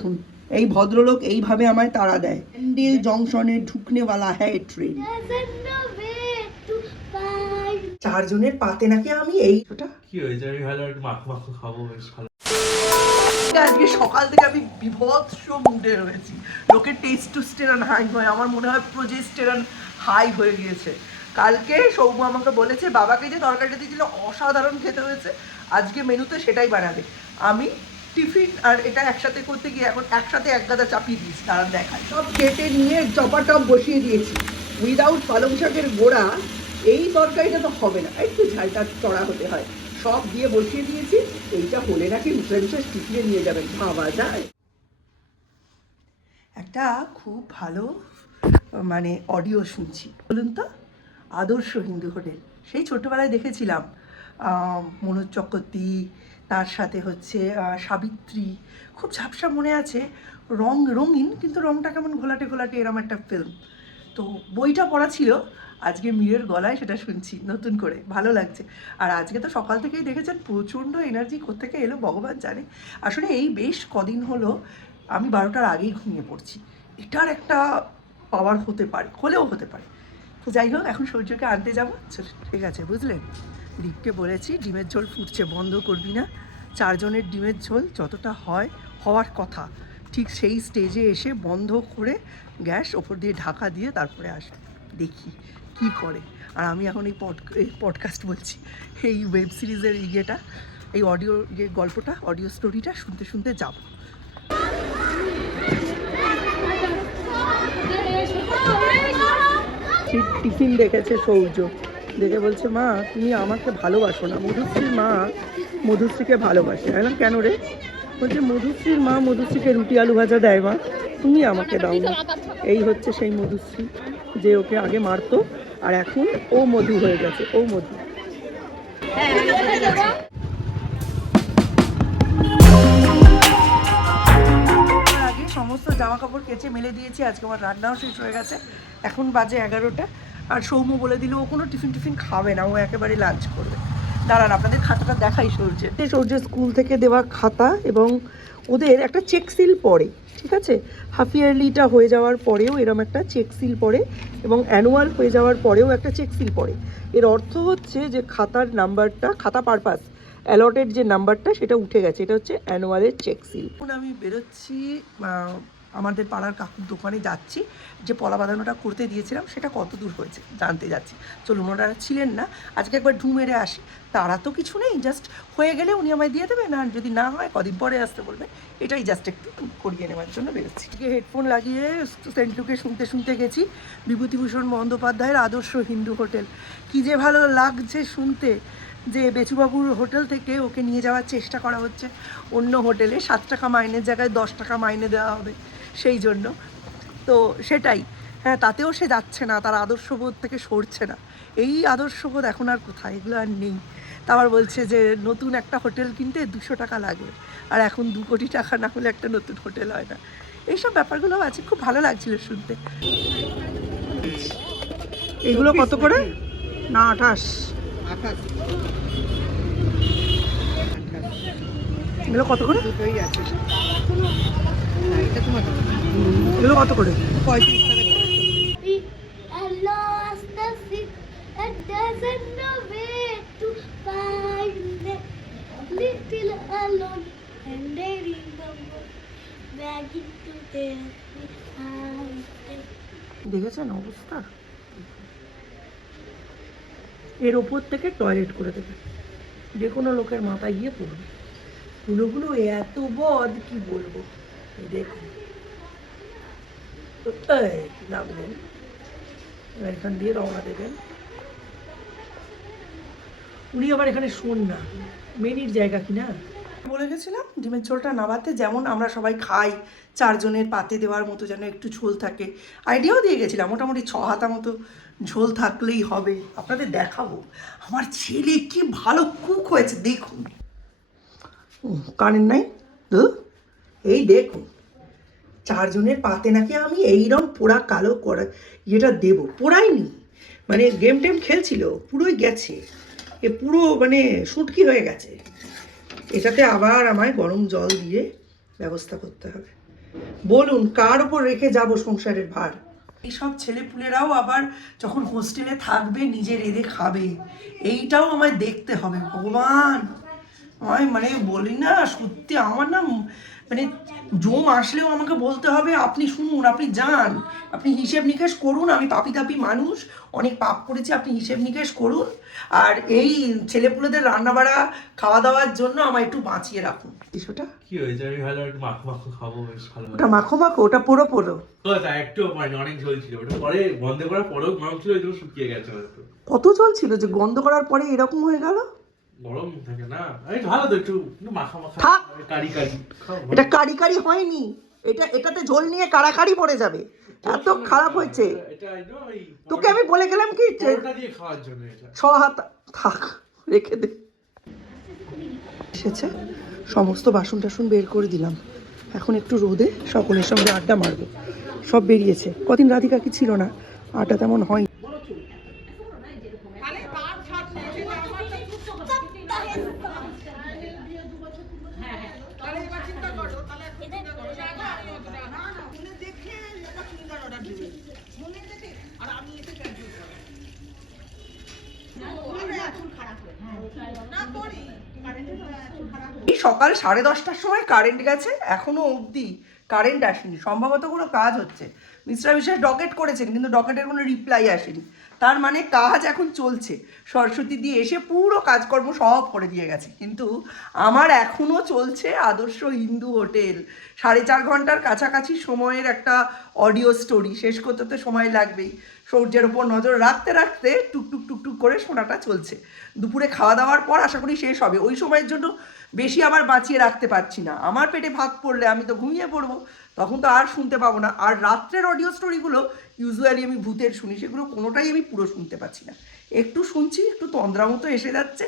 দেখুন, এই ভদ্রলোক এইভাবে আমায় তাড়া দেয়। ব্যান্ডেল জংশনে ঢুকনেওয়ালা হ্যাঁ ট্রেন। 4 জনের পাতে নাকি আমি এই কি হয়েছে? আমি ভালো একটু মাখো খাবো, বেশ ভালো। আজকে সকাল থেকে আমি বিভৎস মুডে রয়েছি। লোকের টেস্টোস্টেরন হাই হয়, আমার মনে হয় প্রোজেস্টেরন হাই হয়ে গিয়েছে। কালকে সৌম্য আমাকে বলেছে বাবাকে যে তরকারিটা দিয়েছিল অসাধারণ খেতে হয়েছে, আজকে মেনুতে সেটাই বানাবে। আমি টিফিন আর এটা একসাথে করতে গিয়ে এখন একসাথে এক গাদা চাপিয়ে দিয়েছি, তারা দেখায়। সব কেটে নিয়ে চপা টপ বসিয়ে দিয়েছি। উইদাউট পালং শাকের গোড়া এই তরকারিটা তো হবে না, একটু ঝালটা চড়া হতে হয়। সব দিয়ে বসিয়ে দিয়েছি, এইটা হলে নাকি মুসলিমসের টিফিনে নিয়ে যাবেন, ভাবা যায়। একটা খুব ভালো মানে অডিও শুনছি, বলুন তো, আদর্শ হিন্দু হোটেল। সেই ছোট্টবেলায় দেখেছিলাম মনোজ চক্রবর্তী, তার সাথে হচ্ছে সাবিত্রী, খুব ঝাপসা মনে আছে। রঙিন, কিন্তু রঙটা কেমন ঘোলাটে ঘোলাটে এরম একটা ফিল্ম। তো বইটা পড়া ছিল, আজকে মীরের গলায় সেটা শুনছি নতুন করে, ভালো লাগছে। আর আজকে তো সকাল থেকেই দেখেছেন প্রচণ্ড এনার্জি কোত্থেকে এলো ভগবান জানে। আসলে এই বেশ কদিন হলো আমি 12টার আগেই ঘুমিয়ে পড়ছি, এটার একটা পাওয়ার হতে পারে, হলেও হতে পারে। তো যাই হোক, এখন সূর্যকে আনতে যাবো। চলো, ঠিক আছে, বুঝলেন। দীপকে বলেছি ডিমের ঝোল ফুটছে, বন্ধ করবি না। 4 জনের ডিমের ঝোল যতটা হওয়ার কথা, ঠিক সেই স্টেজে এসে বন্ধ করে গ্যাস ওপর দিয়ে ঢাকা দিয়ে তারপরে আসবে, দেখি কি করে। আর আমি এখন এই পডকাস্ট বলছি, এই ওয়েব সিরিজের এই অডিও গল্পটা, অডিও স্টোরিটা শুনতে শুনতে যাব। টিফিন দেখেছে সৌর্য, দেখে বলছে মা তুমি আমাকে ভালোবাসো না, মধুশ্রীর মা মধুশ্রীকে ভালোবাসে। এখন কেন রে? বলছে মধুশ্রীর মা মধুশ্রীকে রুটি আলু ভাজা দেয়, মা তুমি আমাকে দাও না। এই হচ্ছে সেই মধুশ্রী যে ওকে আগে মারতো, আর এখন ও মধু হয়ে গেছে, ও মধু। আগে সমস্ত জামা কাপড় কেচে মেলে দিয়েছি, আজকে আমার রান্নাও শেষ হয়ে গেছে। এখন বাজে 11টা। আর সৌম্য বলে দিল ও কোনো টিফিন খাবে না, ও একেবারে লাঞ্চ করবে। দাঁড়ান আপনাদের খাতাটা দেখাই। সৌর্যের স্কুল থেকে দেওয়া খাতা, এবং ওদের একটা চেক সিল পড়ে, ঠিক আছে। হাফ ইয়ারলিটা হয়ে যাওয়ার পরেও এরম একটা চেক সিল পড়ে, এবং অ্যানুয়াল হয়ে যাওয়ার পরেও একটা চেক সিল পড়ে। এর অর্থ হচ্ছে যে খাতার নাম্বারটা, খাতা পারপাস অ্যালটেড যে নাম্বারটা সেটা উঠে গেছে, এটা হচ্ছে অ্যানুয়ালের চেক সিল। এখন আমি বেরোচ্ছি, আমাদের পাড়ার কাকুর দোকানে যাচ্ছি, যে পলা বাঁধানোটা করতে দিয়েছিলাম সেটা কত দূর হয়েছে জানতে যাচ্ছি। চলুন, ওনারা ছিলেন না, আজকে একবার ঢু মেরে আসি। তারা তো কিছু নেই, জাস্ট হয়ে গেলে উনি আমায় দিয়ে দেবেন, আর যদি না হয় কদিন পরে আসতে বলবে, এটাই জাস্ট একটু করিয়ে নেওয়ার জন্য বেরোচ্ছি। হেডফোন লাগিয়ে সেন্টুকে শুনতে শুনতে গেছি বিভূতিভূষণ বন্দ্যোপাধ্যায়ের আদর্শ হিন্দু হোটেল। কী যে ভালো লাগছে শুনতে, যে বেচুবাবুর হোটেল থেকে ওকে নিয়ে যাওয়ার চেষ্টা করা হচ্ছে অন্য হোটেলে, 7 টাকা মাইনের জায়গায় 10 টাকা মাইনে দেওয়া হবে সেই জন্য। তো সেটাই, হ্যাঁ, তাতেও সে যাচ্ছে না, তার আদর্শবোধ থেকে সরছে না। এই আদর্শবোধ এখন আর কোথায়, এগুলো আর নেই। তা আবার বলছে যে নতুন একটা হোটেল কিনতে 200 টাকা লাগবে, আর এখন 2 কোটি টাকা না হলে একটা নতুন হোটেল হয় না। এইসব ব্যাপারগুলো আছে, খুব ভালো লাগছিল শুনতে। এগুলো কত করে? না 28। এগুলো কত করে? এগুলো কত করে? 35 টাকা। দেখেছেন অবস্থা? এর ওপর থেকে টয়লেট করে দেবে, যে কোনো লোকের মাথায় গিয়ে পড়বে। ধুলোগুলো এত বদ কি বলবো। দেখুন নামলেন, এখান দিয়ে রওনা দেবেন। উনি আবার এখানে শোন না, মেনির জায়গা কিনা। বলে গেছিলাম ডিমের ঝোলটা নামাতে, যেমন আমরা সবাই খাই 4 জনের পাতে দেওয়ার মতো যেন একটু ঝোল থাকে। আইডিয়াও দিয়ে গেছিলাম মোটামুটি 6 হাতা মতো ঝোল থাকলেই হবে। আপনাদের দেখাবো আমার ছেলে কি ভালো কুক হয়েছে, দেখুন। কারেন্ট নাই তো, এই দেখুন 4 জনের পাতে নাকি আমি এইরকম পোড়া কালো করা ইয়েটা দেবো। পোড়াইনি, মানে গেম টেম খেলছিল, পুরোই গেছে, এ পুরো মানে শুটকি হয়ে গেছে। এটাতে আবার আমায় গরম জল দিয়ে ব্যবস্থা করতে হবে। বলুন কার ওপর রেখে যাব সংসারের ভার? এইসব ছেলেপুলেরাও আবার যখন হোস্টেলে থাকবে নিজে রেঁধে খাবে, এইটাও আমায় দেখতে হবে। ভগবান, আমি মানে বলি না সত্যি, আমার না মানে জম আসলেও আমাকে বলতে হবে আপনি শুনুন, আপনি যান, আপনি হিসেব নিকেশ করুন, আমি পাপি তাপি মানুষ, অনেক পাপ করেছি, আপনি হিসেব নিকেশ করুন। আর এই ছেলেপুলেদের রান্নাবাড়া খাওয়া দাওয়ার জন্য আমায় একটু বাঁচিয়ে রাখুন। কিছুটা কি হয়েছে? আমি ভালো একটু মাখো মাখো খাবো, বেশ ভালো। ওটা মাখো মাখো, ওটা পোড়ো পোড়ো। তা একটু মানে অনেক ঝোল ছিল, ওটা পরে বন্ধ করার পরেও গরম ছিল, ওই জন্য শুকিয়ে গেছে হয়তো। কত জল ছিল যে বন্ধ করার পরে এরকম হয়ে গেল? গরম থাকে না, এই ভালো তো একটু মাখা মাখা থাক। কারি কারি খাও। এটা কারি কারি হয়নি, এটাতে ঝোল নিয়ে কারাকারি পড়ে যাবে, এত খারাপ হয়েছে। এটা একদম ওই তোকে আমি বলে গেলাম কি পরোটা দিয়ে খাওয়ার জন্য এটা। হাত থাক, রেখে দে। এসেছে, সমস্ত বাসন টাসন বের করে দিলাম, এখন একটু রোদে সকলের সঙ্গে আড্ডা মারবো। সব বেরিয়েছে, কদিন রাধিকা কি ছিল না, আড্ডা তেমন হয়। এই সকাল 10:30টার সময় কারেন্ট গেছে, এখনো অবধি কারেন্ট আসেনি, সম্ভবত কোনো কাজ হচ্ছে। মিস্টার বিশ্বাস ডকেট করেছেন কিন্তু ডকেটের কোনো রিপ্লাই আসেনি, তার মানে কাজ এখন চলছে। সরস্বতী দিয়ে এসে পুরো কাজকর্ম সব করে দিয়ে গেছে, কিন্তু আমার এখনও চলছে আদর্শ হিন্দু হোটেল। 4.5 ঘন্টার কাছাকাছি সময়ের একটা অডিও স্টোরি, শেষ করতে তো সময় লাগবেই। সূর্যের ওপর নজর রাখতে রাখতে টুকটুক টুকটুক করে শোনাটা চলছে। দুপুরে খাওয়া দাওয়ার পর আশা করি শেষ হবে, ওই সময়ের জন্য বেশি আবার বাঁচিয়ে রাখতে পারছি না। আমার পেটে ভাত পড়লে আমি তো ঘুমিয়ে পড়বো, তখন তো আর শুনতে পাবো না। আর রাত্রের অডিও স্টোরিগুলো ইউজুয়ালি আমি ভূতের শুনি, সেগুলো কোনোটাই আমি পুরো শুনতে পাচ্ছি না। একটু শুনছি, একটু তন্দ্রা মতো এসে যাচ্ছে,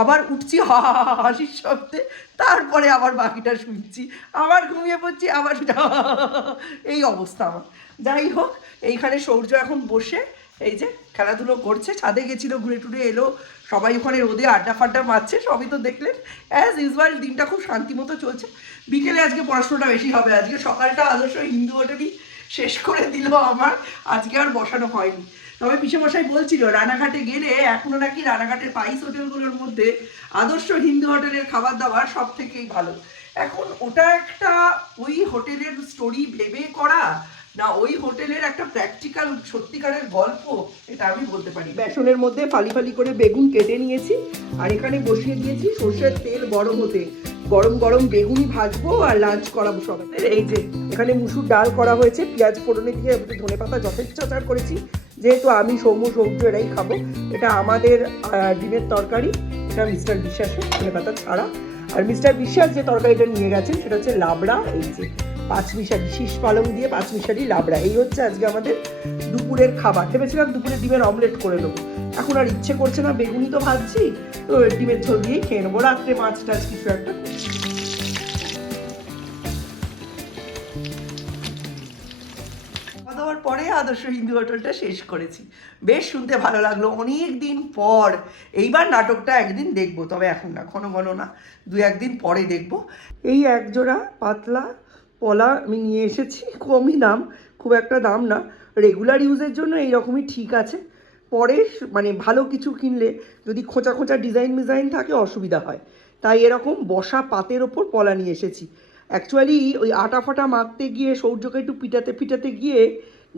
আবার উঠছি হা হা হা হাসির শব্দে, তারপরে আবার বাকিটা শুনছি, আবার ঘুমিয়ে পড়ছি, আবার এই অবস্থা আমার। যাই হোক, এইখানে সৌর্য এখন বসে এই যে খেলাধুলো করছে, ছাদে গেছিলো, ঘুরে টুরে এলো, সবাই ওখানে রোদে আড্ডা ফাড্ডা মারছে, সবই তো দেখলেন। অ্যাজ ইউজুয়াল দিনটা খুব শান্তি মতো চলছে। বিকেলে আজকে পড়াশোনাটা বেশি হবে, আজকে সকালটা আদর্শ হিন্দু হোটেলই শেষ করে দিল আমার, আজকে আর বসানো হয়নি। তবে পিসেমশাই বলছিল রানাঘাটে গেলে এখনও নাকি রানাঘাটের পাইস হোটেলগুলোর মধ্যে আদর্শ হিন্দু হোটেলের খাবার দাবার সব থেকেই ভালো। এখন ওটা একটা ওই হোটেলের স্টোরি ভেবে করা, না ওই হোটেলের একটা প্র্যাকটিক্যাল সত্যিকারের গল্প, এটা আমি বলতে পারি। বেসনের মধ্যে ফালি ফালি করে বেগুন কেটে নিয়েছি, আর এখানে বসিয়ে দিয়েছি সর্ষের তেল গরম হতে। গরম গরম বেগুনি ভাজবো আর লাঞ্চ করাবো সবাই। এই যে এখানে মুসুর ডাল করা হয়েছে, পেঁয়াজ ফোড়নে দিয়ে ধনে পাতা যথেষ্ট চার করেছি, যেহেতু আমি সৌম্য সবজি এরাই খাবো। এটা আমাদের ডিমের তরকারি, এটা মিস্টার বিশ্বাসের ধনে পাতা ছাড়া। আর মিস্টার বিশ্বাস যে তরকারিটা নিয়ে গেছেন সেটা হচ্ছে লাবড়া, এই যে পাঁচমিশালি, শীষ পালং দিয়ে পাঁচমিশালি লাবড়া। এই হচ্ছে আজকে আমাদের দুপুরের খাবার। ভেবেছিলাম দুপুরে ডিমের অমলেট করে নেবো, এখন আর ইচ্ছে করছে না, বেগুনি তো ভাজছি, তো ডিমের ঝোল দিয়েই খেয়ে নেবো। রাত্রে মাছ টাছ কিছু একটা। খাওয়া দাওয়ার পরে আদর্শ হিন্দু হোটেলটা শেষ করেছি, বেশ শুনতে ভালো লাগলো, অনেক দিন পর। এইবার নাটকটা একদিন দেখবো, তবে এখন না, ঘন ঘন না, 2-1 দিন পরে দেখবো। এই একজোড়া পাতলা পলা আমি নিয়ে এসেছি, কমই দাম, খুব একটা দাম না, রেগুলার ইউজের জন্য এইরকমই ঠিক আছে। পরে মানে ভালো কিছু কিনলে যদি খোঁচা খোঁচা ডিজাইন থাকে অসুবিধা হয়, তাই এরকম বসা পাতের ওপর পলা নিয়ে এসেছি। অ্যাকচুয়ালি ওই আটা ফাটা মাখতে গিয়ে সৌর্যকে একটু পিটাতে গিয়ে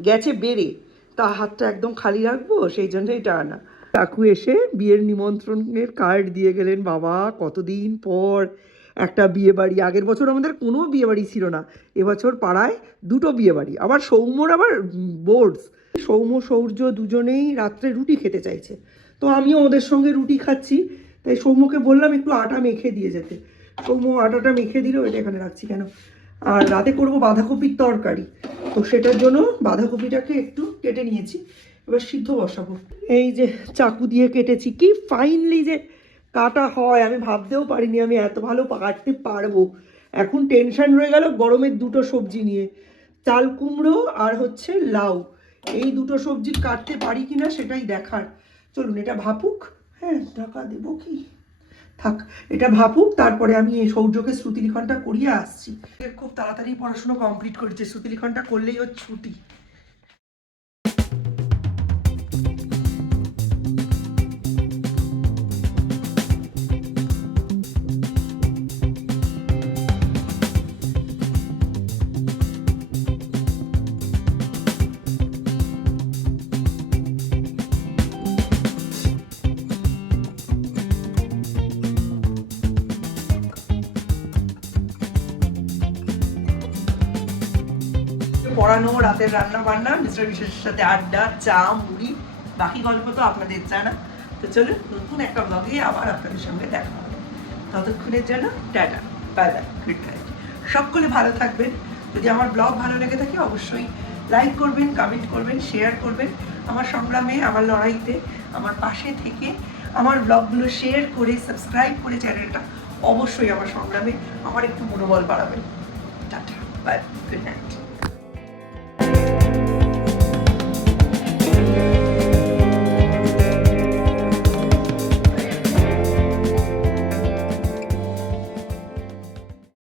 গেছে বেড়ে, তা হাতটা একদম খালি রাখবো, সেই জন্য এটা আনা। কাকু এসে বিয়ের নিমন্ত্রণের কার্ড দিয়ে গেলেন। বাবা, কতদিন পর একটা বিয়ে বাড়ি। আগের বছর আমাদের কোনো বিয়ে বাড়ি ছিল না, এবছর পাড়ায় 2টো বিয়ে বাড়ি, আবার সৌম্যর আবার বোর্ডস। সৌম্য সৌর্য দুজনেই রাত্রে রুটি খেতে চাইছে, তো আমিও ওদের সঙ্গে রুটি খাচ্ছি, তাই সৌম্যকে বললাম একটু আটা মেখে দিয়ে যেতে। সৌম্য আটাটা মেখে দিল, এটা এখানে রাখছি কেন। আর রাতে করব বাঁধাকপির তরকারি, তো সেটার জন্য বাঁধাকপিটাকে একটু কেটে নিয়েছি, এবার সিদ্ধ বসাবো। এই যে চাকু দিয়ে কেটেছি, কি ফাইনলি যে কাটা হয়, আমি ভাবতেও পারিনি আমি এত ভালো কাটতে পারবো। এখন টেনশন রয়ে গেল গরমের 2টো সবজি নিয়ে, চাল কুমড়ো আর হচ্ছে লাউ, এই 2টো সবজি কাটতে পারি কিনা সেটাই দেখার। চলুন এটা ভাপুক। হ্যাঁ, ঢাকা দেবো কি, থাক, এটা ভাবুক, তারপরে আমি এই সৌর্যকে শ্রুতিলিখনটা করিয়ে আসছি। খুব তাড়াতাড়ি পড়াশোনা কমপ্লিট করেছে, শ্রুতিলিখনটা করলেই ওর ছুটি। পড়ানো, রাতের রান্না বান্না, মিস্টার বিশেষের সাথে আড্ডা, চা, মুড়ি, বাকি গল্প তো আপনাদের জানা। তো চলুন নতুন একটা ব্লগে আবার আপনাদের সঙ্গে দেখা হবে। ততক্ষণের জন্য tata, bye bye, good night. সকলে ভালো থাকবেন। যদি আমার ব্লগ ভালো লেগে থাকে অবশ্যই লাইক করবেন, কমেন্ট করবেন, শেয়ার করবেন। আমার সংগ্রামে, আমার লড়াইতে আমার পাশে থেকে আমার ব্লগগুলো শেয়ার করে, সাবস্ক্রাইব করে চ্যানেলটা অবশ্যই আমার সংগ্রামে আমার একটু মনোবল বাড়াবেন। Tata, bye, good night.